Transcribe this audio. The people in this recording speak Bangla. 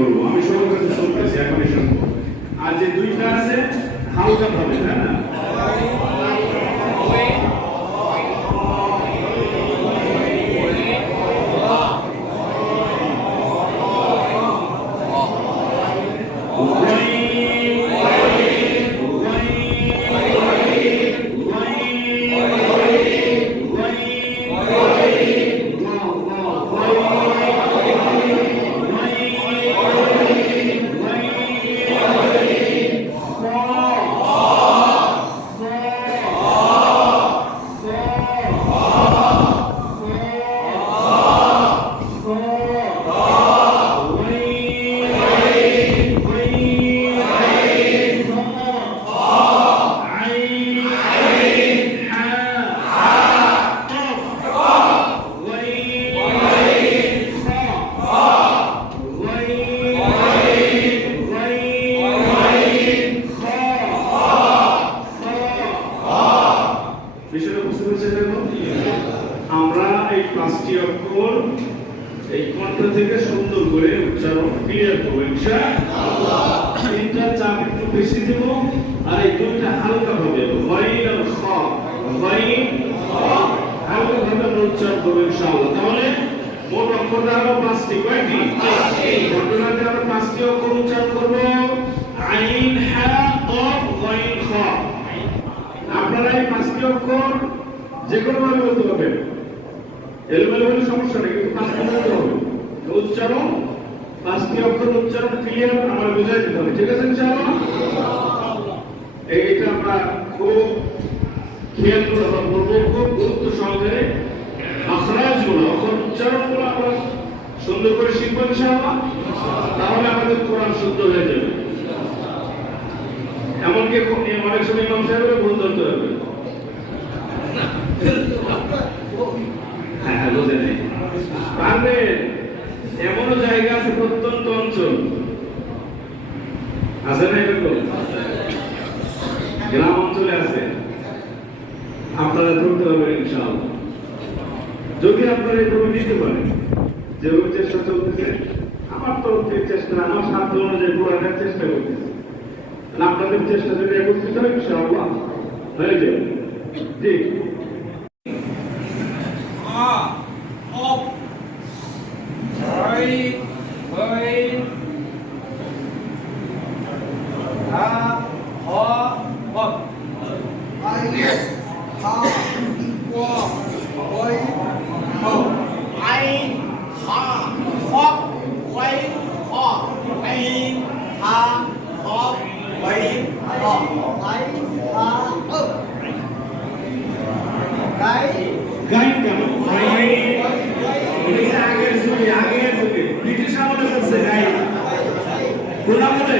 করবো, আমি সবার কাছে শুনতেছি, এখনই শুনবো। আর যে দুইটা আছে হালকা ভাবে, তাই না? আমরা এই পাঁচটি অক্ষর এই কণ্ঠ থেকে সুন্দর করে উচ্চারণ ক্লিয়ার করবো ইনশাআল্লাহ। তিনটা চাপ একটু বেশি দেব, আর এই দুইটা হালকা ভাবে গাইন আর খ, গাইন হালকা ভাবে উচ্চারণ করবো ইনশাআল্লাহ। তাহলে মোট অক্ষর হলো পাঁচটি। কয়টি? ঘটনাতে আমরা পাঁচটি অক্ষর উচ্চারণ করবো, আইন, হা, কফ, গাইন, খ। আপনারা এই পাঁচটি অক্ষর যে কোনো ভাবে বলতে পারবেন, এলোমেলো হলে সমস্যা নেই, কিন্তু পাঁচটি বলতে হবে। উচ্চারণ, পাঁচটি অক্ষর উচ্চারণ ক্লিয়ার আমরা বুঝাই দিতে হবে, ঠিক আছে ইনশাআল্লাহ? এইটা আমরা খুব খেয়াল করে বলবো, খুব গুরুত্ব সহকারে আখরাজগুলো, অক্ষর উচ্চারণগুলো আমরা সুন্দর করে শিখবো ইনশাআল্লাহ। তাহলে আমাদের কোরআন শুদ্ধ হয়ে যাবে। এমনকি অনেক সময় ইমাম সাহেবের ভুল ধরতে হবে। হ্যাঁ, বুঝেন পারবেন। এমনও জায়গা আছে, প্রত্যন্ত অঞ্চল আছে না, এরকম গ্রাম অঞ্চলে আছে, আপনারা ধরতে পারবেন ইনশাআল্লাহ। যদি আপনারা এইভাবে নিতে পারেন, যেভাবে চেষ্টা চলতেছে, আমার তরফ থেকে চেষ্টা, আমার সাধ্য অনুযায়ী পড়ানোর চেষ্টা করতেছে, আপনাদের চেষ্টা যদি একত্রিত হয় ইনশাআল্লাহ হয়ে যাবে। জি, গাইন কেন? আগের যুগে ব্রিটিশ আমলে করছে গাইন, কোন আমলে?